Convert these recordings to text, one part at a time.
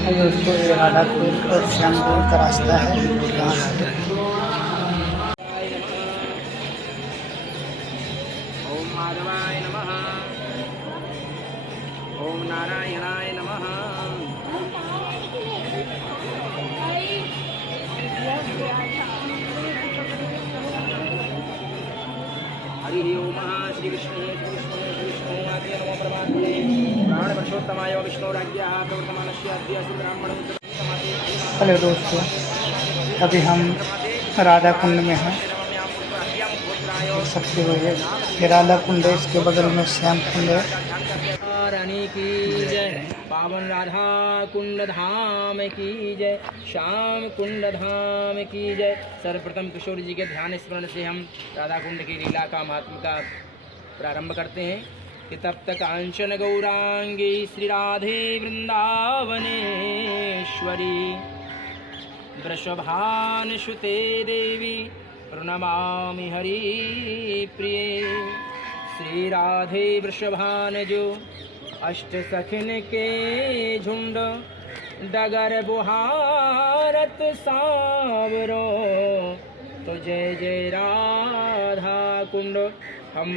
और दोस्तों ये राधा कुंड और श्याम कुंड का रास्ता है यहाँ से। ओम माधवाय नमः। ओम नारायणाय नमः। हरि ओम श्री विष्णु आद्य नमो परमात्मने प्राण पुरुषोत्तमाय विष्णुराज्ञः प्रवर्तमानस्य अद्य ब्राह्मण। हेलो दोस्तों, अभी हम राधा कुंड में हैं। देख सकते हो ये राधा कुंड है, इसके बगल में श्याम कुंड है। रानी की जय, पावन राधा कुंड धाम की जय, श्याम कुंड धाम की जय। सर्वप्रथम किशोर जी के ध्यान स्मरण से हम राधा कुंड की लीला का महात्म का प्रारंभ करते हैं कि तब तक कांचन गौरांगी श्री राधे वृंदावनेश्वरी वृषभानुसुते देवी प्रणमामि हरि प्रिये। श्री राधे वृषभान जो अष्ट सखिन के झुंड डगर बुहारत सांवरो तो जय जय राधा कुंड। हम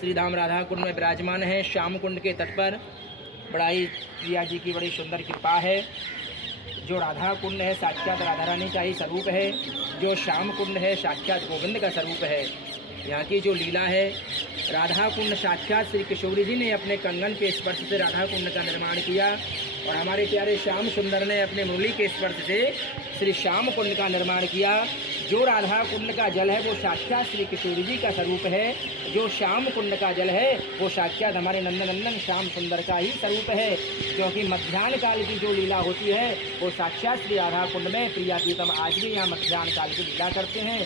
श्री धाम राधा कुंड में विराजमान हैं श्याम कुंड के तट पर। बड़ाई प्रिया जी की बड़ी सुंदर कृपा है। जो राधा कुंड है साक्षात राधा रानी का ही स्वरूप है, जो श्याम कुंड है साक्षात गोविंद का स्वरूप है। यहाँ की जो लीला है, राधा कुंड साक्षात श्री किशोरी जी ने अपने कंगन के स्पर्श से राधा कुंड का निर्माण किया और हमारे प्यारे श्याम सुंदर ने अपने मुरली के स्पर्श से श्री श्याम कुंड का निर्माण किया। जो राधा कुंड का जल है वो साक्षात श्री किशोरी जी का स्वरूप है, जो श्याम कुंड का जल है वो साक्षात हमारे नंदनंदन श्याम सुंदर का ही स्वरूप है। क्योंकि मध्याह्न काल की जो लीला होती है वो साक्षात श्री राधा कुंड में प्रिया प्रीतम आज भी यहाँ मध्याह्न काल की लीला करते हैं।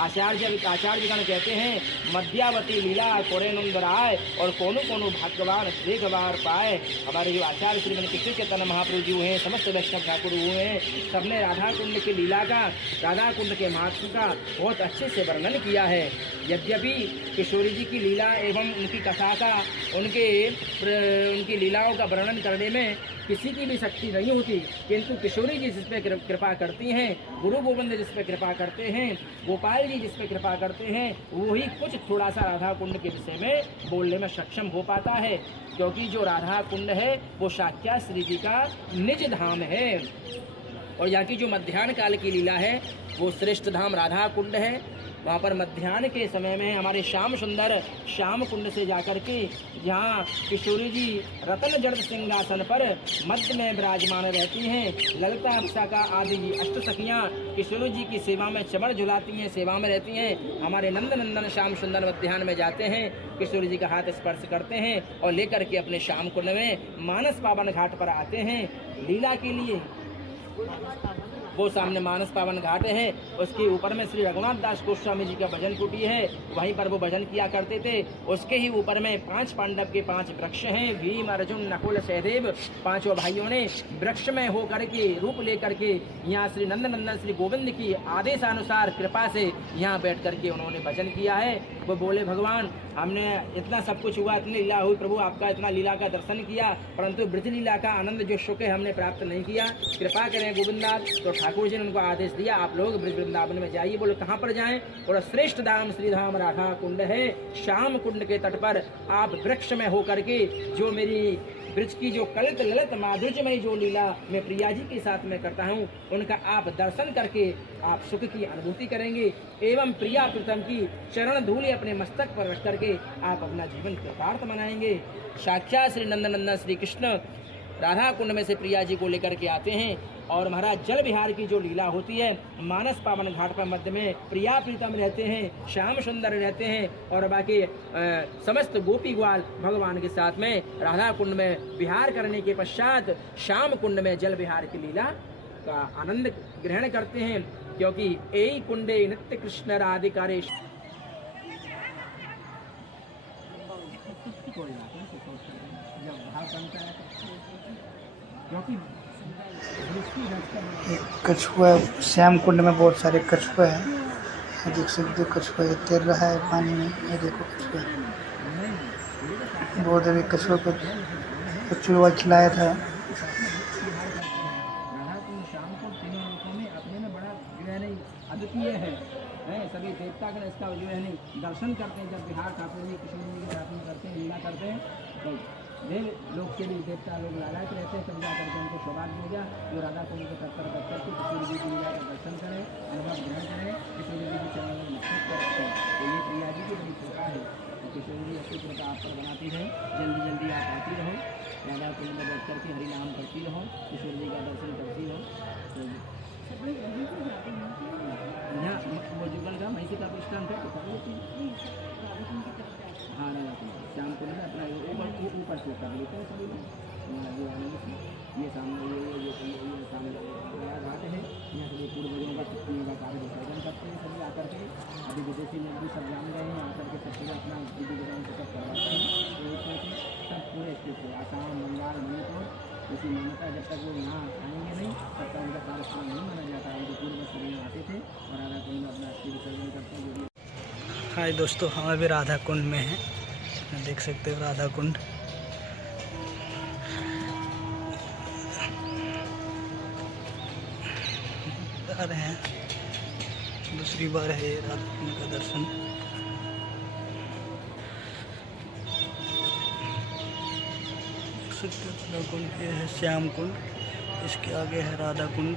आचार्यगण कहते हैं मध्यावती लीला कोरे नंदराय और कोनो कोनो भाग्यवान देख बार पाए। हमारे जो आचार्य श्रीमन कृष्ण चैतन्य महाप्रभु जी हैं, समस्त वैष्णव ठाकुर हुए हैं, सबने राधा कुंड की लीला का, राधा कुंड के महात्म का बहुत अच्छे से वर्णन किया है। यद्यपि किशोरी जी की लीला एवं उनकी कथा का, उनकी लीलाओं का वर्णन करने में किसी की भी शक्ति नहीं होती, किंतु किशोरी जी जिस पे कृपा करती हैं, गुरु गोविंद जिस पे कृपा करते हैं, गोपाल जी जिस पे कृपा करते हैं, वही कुछ थोड़ा सा राधा कुंड के विषय में बोलने में सक्षम हो पाता है। क्योंकि जो राधा कुंड है वो साक्षात श्री जी का निज धाम है। और यहाँ की जो मध्याह्न काल की लीला है वो श्रेष्ठ धाम राधा कुंड है। वहाँ पर मध्याह्न के समय में हमारे श्याम सुंदर श्याम कुंड से जाकर के जहाँ किशोरी जी रतन जड़ सिंहासन पर मध्य में विराजमान रहती हैं। ललिता अप्सरा आदि अष्ट सखियाँ किशोरी जी की सेवा में चमर झुलाती हैं, सेवा में रहती हैं। हमारे नंद नंदन श्याम सुंदर मध्याह्न में जाते हैं, किशोरी जी का हाथ स्पर्श करते हैं और लेकर के अपने श्याम कुंड में मानस पावन घाट पर आते हैं लीला के लिए। वो सामने मानस पावन घाट है, उसके ऊपर में श्री रघुनाथ दास गोस्वामी जी का भजन कुटी है, वहीं पर वो भजन किया करते थे। उसके ही ऊपर में 5 पांडव के 5 वृक्ष हैं, भीम अर्जुन नकुल सहदेव, पांचों भाइयों ने वृक्ष में होकर के रूप लेकर के यहाँ श्री नंदनंदन श्री गोविंद की आदेशानुसार कृपा से यहाँ बैठ करके उन्होंने भजन किया है। वो बोले भगवान हमने इतना सब कुछ हुआ, इतनी लीला हुई प्रभु, आपका इतना लीला का दर्शन किया, परंतु ब्रज लीला का आनंद जो सुख है हमने प्राप्त नहीं किया, कृपा करें गोविंदनाथ। तो ठाकुर जी ने उनको आदेश दिया आप लोग ब्रज वृंदावन में जाइए। बोले कहाँ पर जाएं? और श्रेष्ठ धाम श्री धाम राधा कुंड है, श्याम कुंड के तट पर आप वृक्ष में होकर के जो मेरी ब्रज की जो कलित ललित माधुर्यमय जो लीला मैं प्रिया जी के साथ में करता हूँ, उनका आप दर्शन करके आप सुख की अनुभूति करेंगे एवं प्रिया प्रीतम की चरण धूलि अपने मस्तक पर रख करके आप अपना जीवन कृतार्थ मनाएंगे। साक्षात श्री नंदनंदन श्री कृष्ण राधा कुंड में से प्रिया जी को लेकर के आते हैं और महाराज जल विहार की जो लीला होती है, मानस पावन घाट पर मध्य में प्रिया प्रीतम रहते हैं, श्याम सुंदर रहते हैं और बाकी समस्त गोपी ग्वाल भगवान के साथ में राधा कुंड में विहार करने के पश्चात श्याम कुंड में जल विहार की लीला का आनंद ग्रहण करते हैं। क्योंकि एई कुंडे नित्य कृष्ण राधिकारेश कछुआ श्याम कुंड में बहुत सारे कछुए हैं, देख सकते हो कछुआ ये तैर रहा है पानी में। ये देखो कछुआ, बहुत अभी कछुआ को चूहा खिलाया था। किए हैं सभी देवतागण इसका जो है नहीं दर्शन करते हैं। जब बिहार ठाकुर जी कृष्ण जी के दर्शन करते हैं, लीला करते हैं, तो देव लोग के भी देवता लोग लालायत रहते हैं। तब जा करके उनको सौभाग्य हो गया वो राधा कुंड के तत्पर बच्चर के किशोर जी की लीला का दर्शन करें, अनुभव ग्रहण करें, किशोर जी के चरणों में नमस्कार करते हैं। तो ये प्रिया जी की बड़ी कृपा है। तो किशोर जी अच्छी कृपा आप पर बनाती है। जल्दी जल्दी आप आती रहो, राधा कुंड में बैठ करके हरि नाम करती रहो, किशोर जी का दर्शन करती रहो। तो यहाँ वो जुगल का महिषी का स्टैंड है, हाँ राधा कुंड शाम को ना अपना ऊपर से कर लेते हैं सभी लोग। जो आनंद से ये सामने ये सामने नया घाट है, यहाँ से पूर्व जगहों का पत्नी का कार्य विसर्जन करते हैं सभी आकर के। अभी विदेशी लोग भी सब जान गए हैं, आकर के सब पूरा अपना विधि विधान से सब करवाते हैं। तो इस तरह से सब पूरे स्टेट से आसाम, बंगाल, मणिपुर इसी मान्यता जब तक वो यहाँ आएंगे नहीं तब तक उनका कार्यक्रम नहीं माना जाता है। जो पूर्व सभी यहाँ आते थे और राधा कुंड में अपना अस्थि विसर्जन करते हैं। जो भी हाय दोस्तों, हम अभी राधा कुंड में हैं। देख सकते हो राधा कुंड। आ रहे हैं, दूसरी बार है ये राधा कुंड का दर्शन। देख सकते हो राधा कुंड, ये है श्याम कुंड, इसके आगे है राधा कुंड।